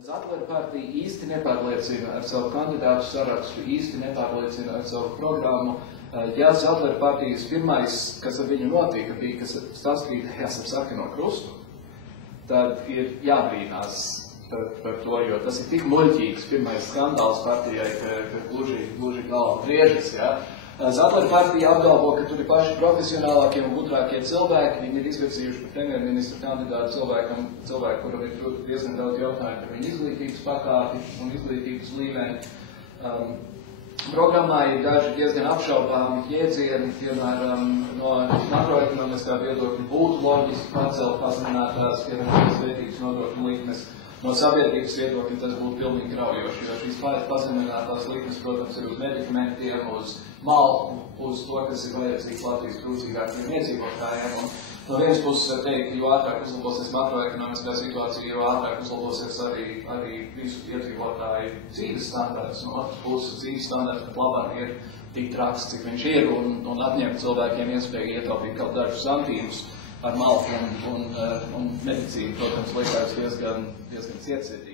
Zatvaru partija īsti nepārliecina ar savu kandidātu sarakstu, īsti nepārliecina ar savu programmu. Ja Zatvaru partijas pirmais, kas ar viņu notika, bija, kas sastrīdējās ar Sarkano krustu, tad ir jābrīnās par to, jo tas ir tik muļķīgs pirmais skandāls partijai, ka gluži galva briežas. Ja? Zatvaru partija apgalvo, ka tur ir paši profesionālākie un gudrākie cilvēki. Viņi ir izvirzījuši par premjerministru kandidātu cilvēku, kuram ir diezgan daudz jautājumu par viņu izglītības pakāpi un izglītības līmeni. Programmā ir daži diezgan apšaubāmi jēdzieni, piemēram, no makroekonomiskā viedokļa būtu loģiski pacelt pazeminātās pievienotās vērtības nodokļu likmes. No sabiedrības viedokļa tas būtu pilnīgi graujoši, jo šīs pazeminātās likmes, protams, ir uz medikamentiem, uz malku, uz to, kas ir vajadzīgs Latvijas trūcīgākiem iedzīvotājiem. Un no vienas puses var teikt, ka jo ātrāk uzlabosies makroekonomiskā situācija, jo ātrāk uzlabosies arī visu iedzīvotāju dzīves standarts. No otras puses dzīves standarts pat labāk ir tik traks, cik viņš ir, un atņemt cilvēkiem iespēju ietaupīt kaut dažus santīmus ar malku un medicīnu, protams, liekas diezgan cietsirdīgi.